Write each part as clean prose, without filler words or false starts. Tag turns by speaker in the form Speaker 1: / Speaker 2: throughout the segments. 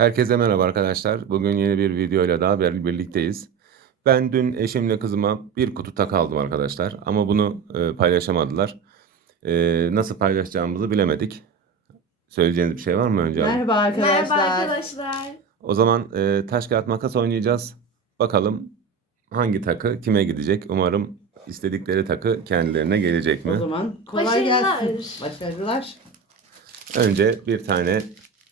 Speaker 1: Herkese merhaba arkadaşlar. Bugün yeni bir videoyla daha birlikteyiz. Ben dün eşimle kızıma bir kutu takı aldım arkadaşlar. Ama bunu paylaşamadılar. Nasıl paylaşacağımızı bilemedik. Söyleyeceğiniz bir şey var mı önce abi?
Speaker 2: Merhaba arkadaşlar.
Speaker 3: Merhaba arkadaşlar.
Speaker 1: O zaman taş kağıt makas oynayacağız. Bakalım hangi takı kime gidecek? Umarım istedikleri takı kendilerine gelecek mi?
Speaker 2: O zaman kolay
Speaker 3: Başarılar.
Speaker 2: gelsin. Başarılar.
Speaker 1: Önce bir tane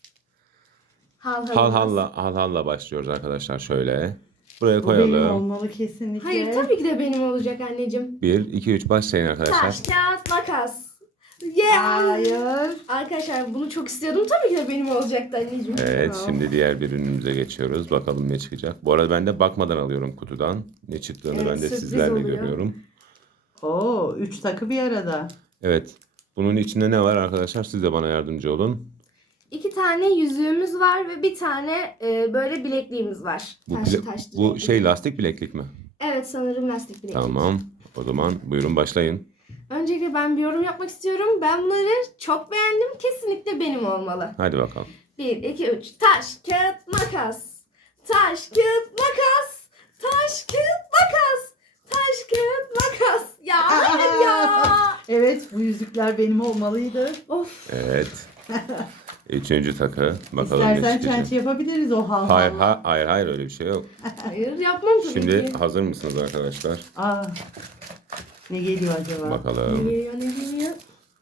Speaker 3: Hal
Speaker 1: halla başlıyoruz arkadaşlar şöyle. Buraya
Speaker 2: Bu benim
Speaker 1: koyalım.
Speaker 2: olmalı kesinlikle.
Speaker 3: Hayır tabii ki de benim olacak anneciğim.
Speaker 1: 1, 2, 3 başlayın arkadaşlar.
Speaker 3: Taş, kağıt, makas. Yeah.
Speaker 2: Hayır.
Speaker 3: Arkadaşlar bunu çok istiyordum. Tabii ki de benim olacaktı anneciğim.
Speaker 1: Evet,
Speaker 2: Tamam.
Speaker 1: şimdi diğer bir ürünümüze geçiyoruz. Bakalım ne çıkacak. Bu arada ben de bakmadan alıyorum kutudan. Ne çıktığını
Speaker 3: Evet,
Speaker 1: ben de
Speaker 3: sürpriz
Speaker 1: sizlerle
Speaker 3: oluyor.
Speaker 1: görüyorum.
Speaker 2: Oo, 3 takı bir arada.
Speaker 1: Evet, bunun içinde ne var arkadaşlar? Siz de bana yardımcı olun.
Speaker 3: 2 tane yüzüğümüz var ve bir tane böyle bilekliğimiz var.
Speaker 1: Bu şey lastik bileklik mi?
Speaker 3: Evet sanırım lastik bileklik.
Speaker 1: Tamam. O zaman buyurun başlayın.
Speaker 3: Öncelikle ben bir yorum yapmak istiyorum. Ben bunları çok beğendim. Kesinlikle benim olmalı.
Speaker 1: Hadi bakalım.
Speaker 3: 1, 2, 3. Taş, kağıt, makas. Taş, kağıt, makas. Taş, kağıt, makas. Taş, kağıt, makas. Ya hayır ya.
Speaker 2: Evet, bu yüzükler benim olmalıydı.
Speaker 3: Of.
Speaker 1: Evet. Üçüncü takı. Bakalım ne
Speaker 2: İstersen
Speaker 1: çıkacak.
Speaker 2: çençe yapabiliriz o hal.
Speaker 1: Hayır öyle bir şey yok.
Speaker 3: Hayır yapmam tabii
Speaker 1: Şimdi
Speaker 3: ki.
Speaker 1: hazır mısınız arkadaşlar?
Speaker 2: Aa, ne geliyor acaba?
Speaker 3: Ne
Speaker 1: Bakalım.
Speaker 3: geliyor ne geliyor?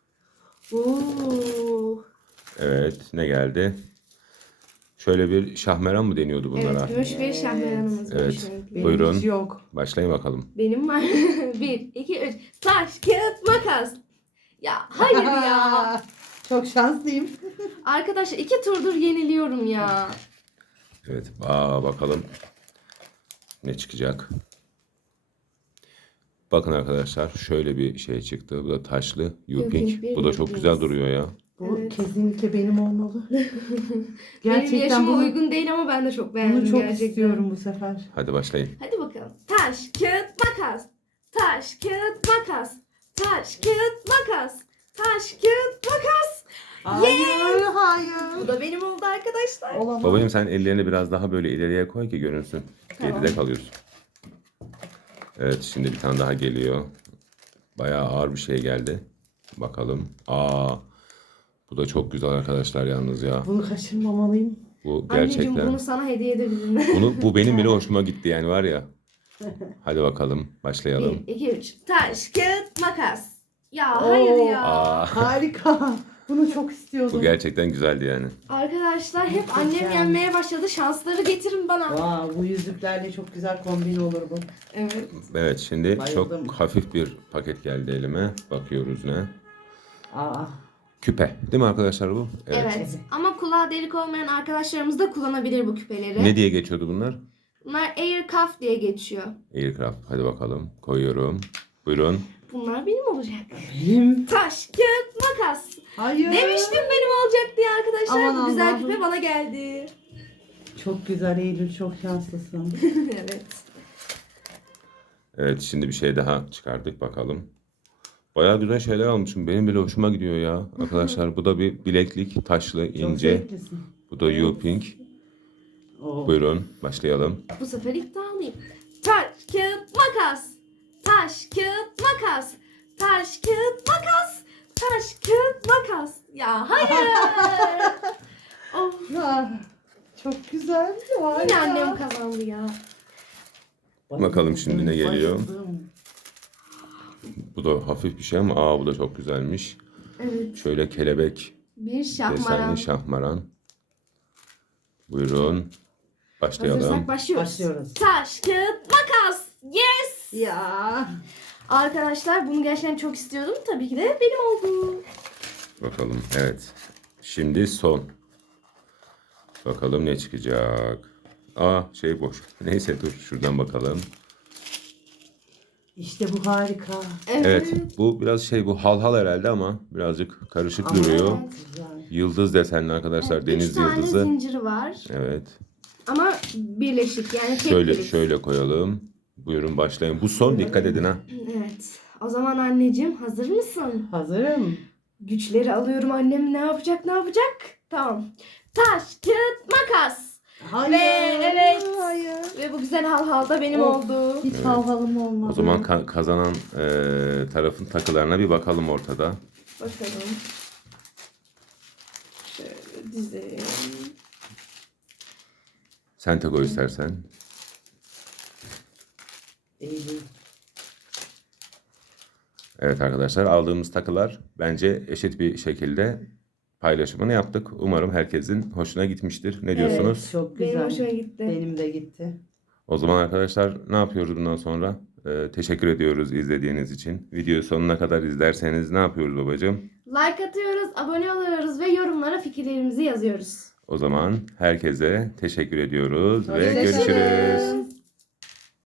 Speaker 3: Oo.
Speaker 1: Evet, ne geldi? Şöyle bir şahmeran mı deniyordu bunlara?
Speaker 3: Evet gümüş bir şahmeranımız var.
Speaker 1: Evet.
Speaker 3: şu an.
Speaker 2: Benim
Speaker 1: Buyurun.
Speaker 2: hiç yok.
Speaker 1: Başlayın bakalım.
Speaker 3: Benim var. 1, 2, 3. Taş, kağıt, makas. Ya hayır ya.
Speaker 2: Çok şanslıyım.
Speaker 3: Arkadaşlar 2 turdur yeniliyorum ya.
Speaker 1: Evet, bakalım ne çıkacak. Bakın arkadaşlar, şöyle bir şey çıktı. Bu da taşlı
Speaker 3: Yuping bir
Speaker 1: Bu da çok
Speaker 3: Yuping.
Speaker 1: güzel duruyor ya.
Speaker 2: Bu
Speaker 3: Evet.
Speaker 2: kesinlikle benim olmalı.
Speaker 3: Benim
Speaker 2: Gerçekten
Speaker 3: yaşıma
Speaker 2: bunu,
Speaker 3: uygun değil ama ben de çok beğendim
Speaker 2: bunu çok
Speaker 3: gerçekten.
Speaker 2: istiyorum bu sefer.
Speaker 1: Hadi başlayın.
Speaker 3: Hadi bakalım. Taş, kağıt, makas. Taş, kağıt, makas. Taş, kağıt, makas. Taş, kağıt, makas.
Speaker 2: Hayır, hayır.
Speaker 3: Bu da benim oldu arkadaşlar.
Speaker 2: Olamaz.
Speaker 1: Babacığım sen ellerini biraz daha böyle ileriye koy ki görünsün.
Speaker 3: Tamam.
Speaker 1: Geride kalıyorsun. Evet, şimdi bir tane daha geliyor. Bayağı ağır bir şey geldi. Bakalım. Bu da çok güzel arkadaşlar yalnız ya.
Speaker 2: Bunu kaçırmamalıyım.
Speaker 1: Bu
Speaker 3: Anneciğim
Speaker 1: gerçekten.
Speaker 3: bunu sana hediye edebilirim.
Speaker 1: Bu benim bile hoşuma gitti yani var ya. Hadi bakalım başlayalım.
Speaker 3: 1, 2, 3. Taş, kağıt, makas. Ya hayır ya.
Speaker 2: Harika. Bunu çok istiyordum.
Speaker 1: Bu gerçekten güzeldi yani.
Speaker 3: Arkadaşlar hep annem
Speaker 2: Muhteşem.
Speaker 3: yenmeye başladı. Şansları getirin bana.
Speaker 2: Bu yüzüklerle çok güzel kombin olur bu.
Speaker 3: Evet.
Speaker 1: Evet, şimdi
Speaker 2: Bayıldım.
Speaker 1: çok hafif bir paket geldi elime. Bakıyoruz ne?
Speaker 2: Aa,
Speaker 1: Küpe. Değil mi arkadaşlar bu?
Speaker 3: Evet. Ama kulağı delik olmayan arkadaşlarımız da kullanabilir bu küpeleri.
Speaker 1: Ne diye geçiyordu bunlar?
Speaker 3: Bunlar air cuff diye geçiyor.
Speaker 1: Aircraft. Hadi bakalım. Koyuyorum. Buyurun.
Speaker 3: Bunlar benim olacak.
Speaker 2: benim.
Speaker 3: Taş, kağıt, makas.
Speaker 2: Hayır.
Speaker 3: Demiştim benim olacak diye arkadaşlar.
Speaker 2: Aman
Speaker 3: Bu güzel
Speaker 2: Allah'ım.
Speaker 3: küpe bana geldi.
Speaker 2: Çok güzel Eylül, çok şanslısın.
Speaker 3: Evet.
Speaker 1: Evet, şimdi bir şey daha çıkardık bakalım. Bayağı güzel şeyler almışım. Benim bile hoşuma gidiyor ya. Arkadaşlar bu da bir bileklik. Taşlı,
Speaker 2: Çok
Speaker 1: ince.
Speaker 2: zevklisin.
Speaker 1: Bu da Yuping.
Speaker 2: Oo.
Speaker 1: Buyurun başlayalım.
Speaker 3: Bu sefer iddialıyım. Taş, kağıt, makas. Taş, kağıt, makas. Taş, kağıt, makas. Taş, kağıt, makas. Ya hayır. Of.
Speaker 2: Ya, çok güzel.
Speaker 3: Yine
Speaker 2: Harika.
Speaker 3: annem kazandı ya.
Speaker 1: Bakalım şimdi ne geliyor?
Speaker 2: Bayıldım.
Speaker 1: Bu da hafif bir şey ama bu da çok güzelmiş.
Speaker 3: Evet.
Speaker 1: Şöyle kelebek
Speaker 3: Bir şahmaran.
Speaker 1: desenli şahmaran. Buyurun. Başlayalım.
Speaker 3: Hazırsak başlıyoruz.
Speaker 2: Başlıyoruz.
Speaker 3: Taş, kağıt, makas. Yes.
Speaker 2: Ya.
Speaker 3: Arkadaşlar bunu gerçekten çok istiyordum. Tabii ki de benim oldu.
Speaker 1: Bakalım. Evet. Şimdi son. Bakalım ne çıkacak. Şey boş. Neyse dur şuradan bakalım.
Speaker 2: İşte bu harika.
Speaker 1: Evet. Bu biraz bu hal herhalde ama birazcık karışık duruyor.
Speaker 2: Ama güzel.
Speaker 1: Yıldız desenli arkadaşlar. Deniz
Speaker 3: 3 tane
Speaker 1: yıldızı.
Speaker 3: zinciri var.
Speaker 1: Evet.
Speaker 3: Ama birleşik yani tek kilit.
Speaker 1: Şöyle koyalım. Buyurun başlayın. Bu son, dikkat edin ha.
Speaker 3: Evet. O zaman anneciğim hazır mısın?
Speaker 2: Hazırım.
Speaker 3: Güçleri alıyorum annem ne yapacak? Tamam. Taş, kağıt, makas.
Speaker 2: Hayır.
Speaker 3: Ve evet.
Speaker 2: Hayır.
Speaker 3: Ve bu güzel halhal da benim
Speaker 2: Of.
Speaker 3: oldu.
Speaker 2: Hiç havhalım olmadı.
Speaker 1: O zaman kazanan tarafın takılarına bir bakalım ortada.
Speaker 3: Bakalım. Şöyle dizelim.
Speaker 1: Sen de koy istersen.
Speaker 2: Eylül.
Speaker 1: Evet arkadaşlar, aldığımız takılar bence eşit bir şekilde paylaşımını yaptık. Umarım herkesin hoşuna gitmiştir. Ne diyorsunuz?
Speaker 2: Evet, çok
Speaker 3: Benim
Speaker 2: güzel.
Speaker 3: hoşuma gitti.
Speaker 2: Benim de gitti.
Speaker 1: O zaman arkadaşlar ne yapıyoruz bundan sonra? Teşekkür ediyoruz izlediğiniz için. Videoyu sonuna kadar izlerseniz ne yapıyoruz babacığım?
Speaker 3: Like atıyoruz, abone oluyoruz ve yorumlara fikirlerimizi yazıyoruz.
Speaker 1: O zaman herkese teşekkür ediyoruz ve
Speaker 2: Hoşça kalın.
Speaker 1: görüşürüz.